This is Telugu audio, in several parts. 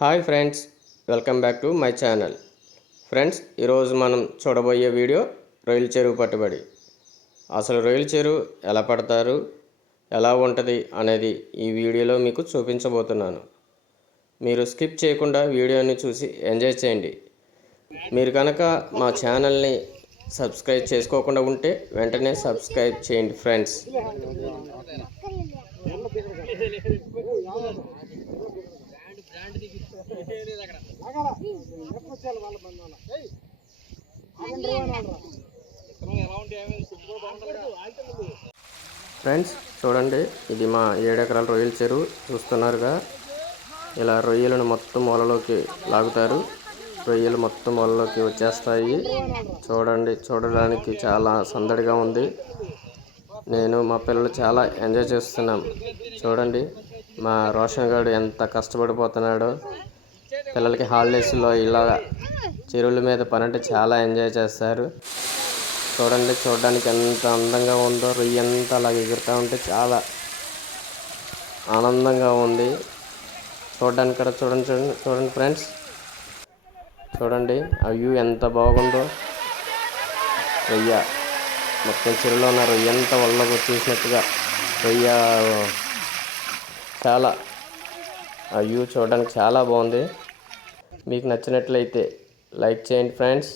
Hi friends welcome back to my channel. Friends ఈరోజు మనం చూడబోయే వీడియో రొయ్యల చెరువు పట్టుబడి. అసలు రొయ్యల చెరువు ఎలా పడతారు ఎలా ఉంటుంది అనేది ఈ వీడియోలో మీకు చూపించబోతున్నాను. మీరు స్కిప్ చేయకుండా వీడియోని చూసి ఎంజాయ్ చేయండి. మీరు కనుక మా ఛానల్ని సబ్స్క్రైబ్ చేసుకోకుండా ఉంటే వెంటనే సబ్స్క్రైబ్ చేయండి ఫ్రెండ్స్. ఫ్రెండ్స్ చూడండి ఇది మా ఏడెకరాల రొయ్యల చెరువు చూస్తున్నారుగా ఇలా రొయ్యలను మొత్తం వలలోకి లాగుతారు. రొయ్యలు మొత్తం వలలోకి వచ్చేస్తాయి. చూడండి చూడడానికి చాలా సందడిగా ఉంది. నేను మా పిల్లలు చాలా ఎంజాయ్ చేస్తున్నాం. చూడండి మా రోషన్ గారు ఎంత కష్టపడిపోతున్నాడో. పిల్లలకి హాలిడేస్లో ఇలా చెరువుల మీద పని అంటే చాలా ఎంజాయ్ చేస్తారు. చూడండి చూడడానికి ఎంత అందంగా ఉందో రొయ్య అంత అలా ఎగురుతూ ఉంటే చాలా ఆనందంగా ఉంది. చూడడానికి కూడా చూడండి చూడండి చూడండి ఫ్రెండ్స్. చూడండి ఆ వ్యూ ఎంత బాగుందో. రొయ్య మొత్తం చెరువులో ఉన్న రొయ్య ఎంత వల్లకు వచ్చేసినట్టుగా రొయ్య చాలా ఆ వ్యూ చూడడానికి చాలా బాగుంది. మీకు నచ్చినట్లయితే లైక్ చేయండి ఫ్రెండ్స్.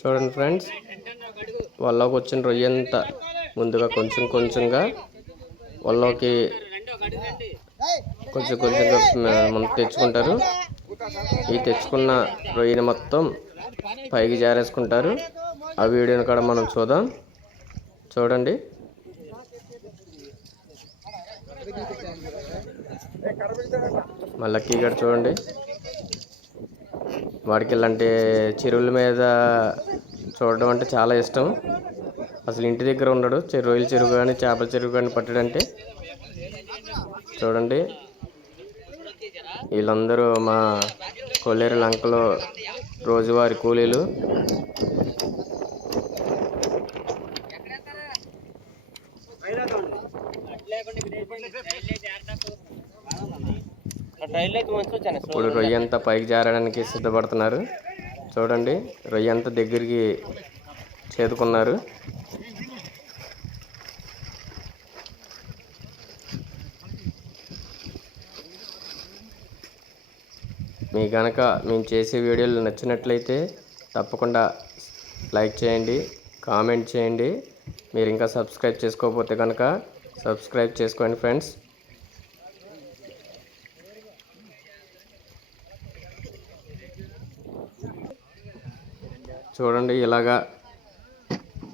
చూడండి ఫ్రెండ్స్ వాళ్ళకి వచ్చిన రొయ్య అంతా ముందుగా కొంచెం కొంచెంగా వాళ్ళకి కొంచెం కొంచెంగా మనం తెచ్చుకుంటారు. ఈ తెచ్చుకున్న రొయ్యని మొత్తం పైకి జారేసుకుంటారు. ఆ వీడియోని కూడా మనం చూద్దాం. చూడండి. మా లక్కీ గారు చూడండి. వాడికి ఇలాంటి చెరువుల మీద చూడడం అంటే చాలా ఇష్టం. అసలు ఇంటి దగ్గర ఉండడు. చెరు రొయ్యల చెరువు కానీ చేపల చెరువు కానీ పట్టడంటే. చూడండి. వీళ్ళందరూ మా కొల్లేరు లంకలో రోజువారి కూలీలు. ఇప్పుడు రొయ్య అంతా పైకి జారడానికి సిద్ధపడుతున్నారు. చూడండి రొయ్య అంతా దగ్గరికి చేదుకున్నారు. మీ గనక మేము చేసే వీడియోలు నచ్చినట్లయితే తప్పకుండా లైక్ చేయండి కామెంట్ చేయండి. మీరు ఇంకా సబ్స్క్రైబ్ చేసుకోకపోతే కనుక సబ్స్క్రైబ్ చేసుకోండి ఫ్రెండ్స్. చూడండి ఇలాగా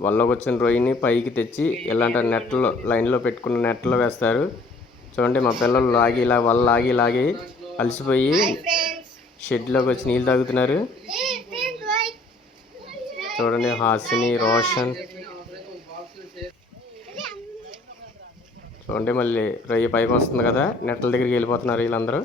వల్లకి వచ్చిన రొయ్యని పైకి తెచ్చి ఇలాంటి నెట్లో లైన్లో పెట్టుకున్న నెట్లో వేస్తారు. చూడండి మా పిల్లలు లాగి ఇలా వల్ల లాగి లాగి అలసిపోయి షెడ్లోకి వచ్చి నీళ్ళు తాగుతున్నారు. చూడండి హాసిని రోషన్. చూడండి మళ్ళీ రొయ్య పైకి వస్తుంది కదా నెట్ల దగ్గరికి వెళ్ళిపోతున్నారు వీళ్ళందరూ.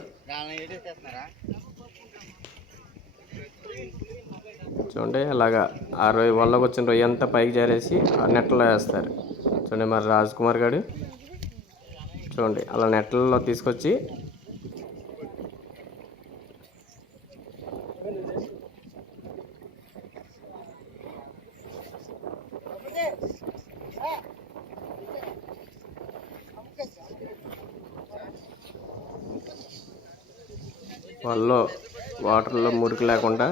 చూడండి అలాగా ఆ రొయ్య వల్లకి వచ్చిన రొయ్య అంతా పైకి జారేసి ఆ నెట్లో వేస్తారు. చూడండి మరి రాజ్ కుమార్ గారు. చూడండి అలా నెట్లలో తీసుకొచ్చి వాళ్ళలో వాటర్లో మురికి లేకుండా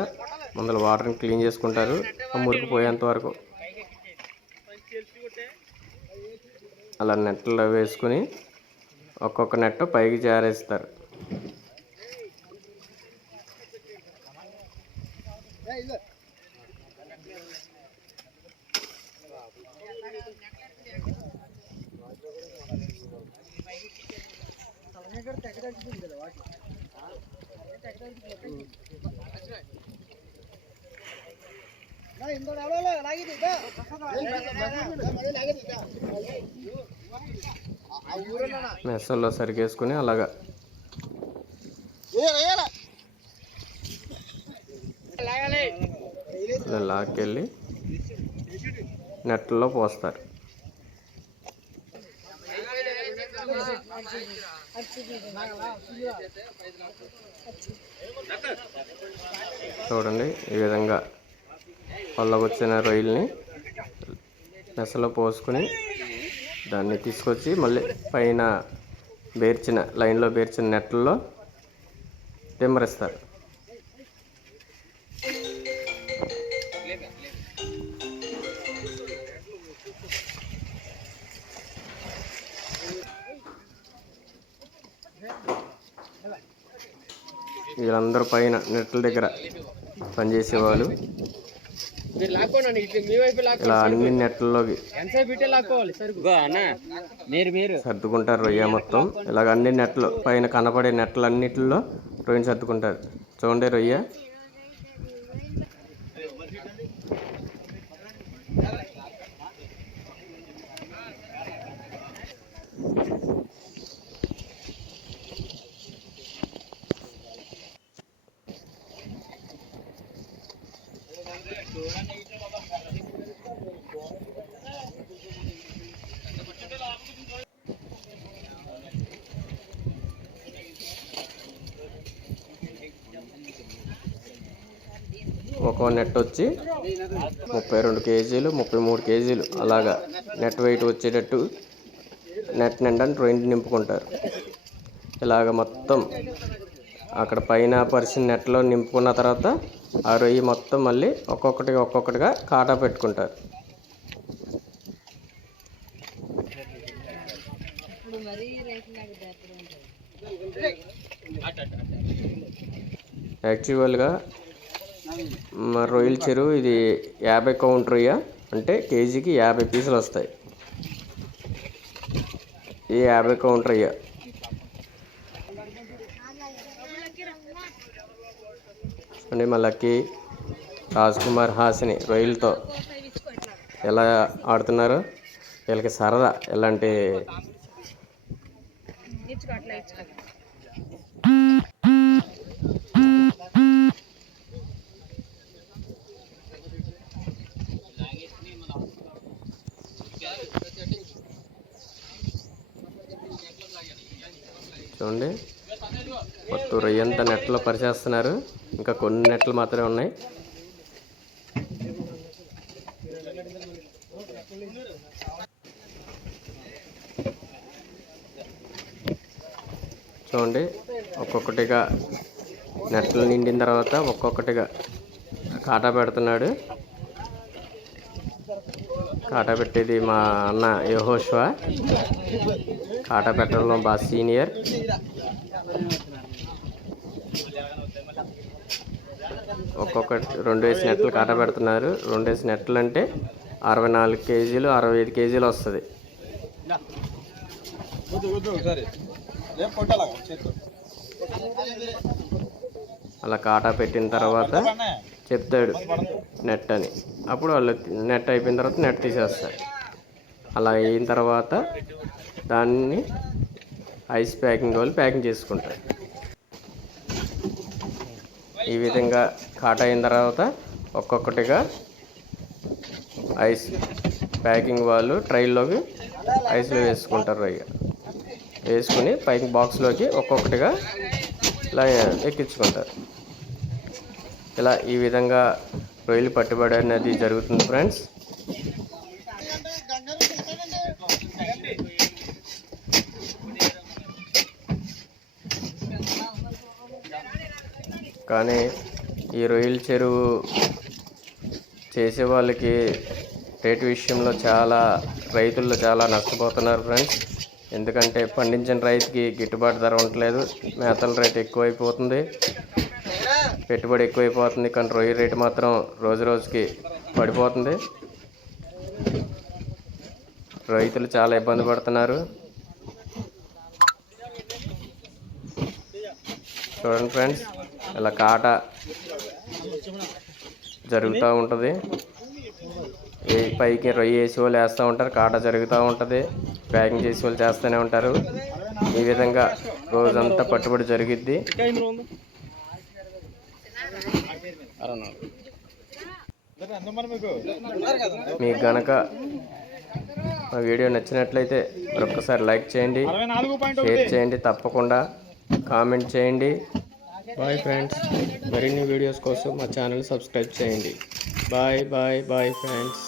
ముందర వాటర్ని క్లీన్ చేసుకుంటారు. ఆ మురికి పోయేంత వరకు. అలా నెట్లో వేసుకుని ఒక్కొక్క నెట్ పైకి జారేస్తారు. మెస్సల్లో సరిగేసుకుని అలాగా. లాక్కెళ్ళి నెట్లో పోస్తారు. చూడండి ఈ విధంగా వచ్చిన రొయ్యల్ని నెసలో పోసుకొని దాన్ని తీసుకొచ్చి మళ్ళీ పైన బేర్చిన లైన్లో బేర్చిన నెట్లలో తిమ్మరిస్తారు వీళ్ళందరూ పైన నెట్ల దగ్గర పనిచేసేవాళ్ళు మీరు లాక్కోండి ఇట్లా మీ వైపు లాక్కో ఇలా అన్ని నెట్లలోకి సర్దుకుంటారు రొయ్య మొత్తం. ఇలాగ అన్ని నెట్లు పైన కనపడే నెట్లు అన్నిటిలో రొయ్యని సర్దుకుంటారు. చూడండి రొయ్య. ఒక నెట్ వచ్చి ముప్పై రెండు కేజీలు ముప్పై మూడు కేజీలు. అలాగా నెట్ వెయిట్ వచ్చేటట్టు నెట్ నిండా రొయ్యని నింపుకుంటారు. ఇలాగ మొత్తం అక్కడ పైన పరిచిన నెట్లో నింపుకున్న తర్వాత ఆ రొయ్యి మొత్తం మళ్ళీ ఒక్కొక్కటిగా ఒక్కొక్కటిగా కాటా పెట్టుకుంటారు. యాక్చువల్గా మా రొయ్యల చెరువు ఇది యాభై కౌంట్ రొయ్య అంటే కేజీకి యాభై పీసులు వస్తాయి. ఈ యాభై కౌంట్ రొయ్య. అంటే మా లక్కీ రాజ్ కుమార్ హాసిని రొయ్యలతో ఎలా ఆడుతున్నారు? వీళ్ళకి సరదా ఎలాంటి చూడండి. మొత్తం రొయ్యంతా నెట్లో పరిచేస్తున్నారు. ఇంకా కొన్ని నెట్లు మాత్రమే ఉన్నాయి. చూడండి ఒక్కొక్కటిగా నెట్లు నిండిన తర్వాత ఒక్కొక్కటిగా కాటా పెడుతున్నాడు. కాటా పెట్టేది మా అన్న యహోష్వా. కాటా పెట్టడంలో బాస్ సీనియర్ ఒక్కొక్క రెండు వేసి నెట్లు కాటా పెడుతున్నారు. రెండు వేసి నెట్లు అంటే అరవై నాలుగు కేజీలు అరవై ఐదు కేజీలు వస్తుంది. అలా కాటా పెట్టిన తర్వాత చెప్తాడు నెట్ అని. అప్పుడు వాళ్ళు నెట్ అయిపోయిన తర్వాత నెట్ తీసేస్తారు. అలా అయిన తర్వాత దాన్ని ఐస్ ప్యాకింగ్ వాళ్ళు ప్యాకింగ్ చేసుకుంటారు. ఈ విధంగా కాట అయిన తర్వాత ఒక్కొక్కటిగా ఐస్ ప్యాకింగ్ వాళ్ళు ట్రైల్లోకి ఐస్లో వేసుకుంటారు రొయ్య వేసుకుని పైకి బాక్స్లోకి ఒక్కొక్కటిగా ఇలా ఎక్కించుకుంటారు. ఇలా ఈ విధంగా రొయ్యలు పట్టుబడి అనేది జరుగుతుంది ఫ్రెండ్స్. కానీ ఈ రొయ్యల చెరువు చేసే వాళ్ళకి రేటు విషయంలో చాలా రైతుల్లో చాలా నష్టపోతున్నారు ఫ్రెండ్స్. ఎందుకంటే పండించిన రైతుకి గిట్టుబాటు ధర ఉండట్లేదు. మేతల రేటు ఎక్కువైపోతుంది. పెట్టుబడి ఎక్కువైపోతుంది. కానీ రొయ్య రేటు మాత్రం రోజు రోజుకి పడిపోతుంది. రైతులు చాలా ఇబ్బంది పడుతున్నారు. చూడండి ఫ్రెండ్స్. ఇలా కాట జరుగుతూ ఉంటుంది. ఏ పైకి రొయ్య వేసి వాళ్ళు వేస్తూ ఉంటారు కాట జరుగుతూ ఉంటుంది. ప్యాకింగ్ చేసి వాళ్ళు చేస్తూనే ఉంటారు. ఈ విధంగా రోజంతా పట్టుబడి జరిగిద్ది. మీకు గనక మా వీడియో నచ్చినట్లయితే మరొకసారి లైక్ చేయండి షేర్ చేయండి తప్పకుండా కామెంట్ చేయండి. బాయ్ ఫ్రెండ్స్ మరిన్ని వీడియోస్ కోసం మా ఛానల్ సబ్స్క్రైబ్ చేయండి. Bye bye bye friends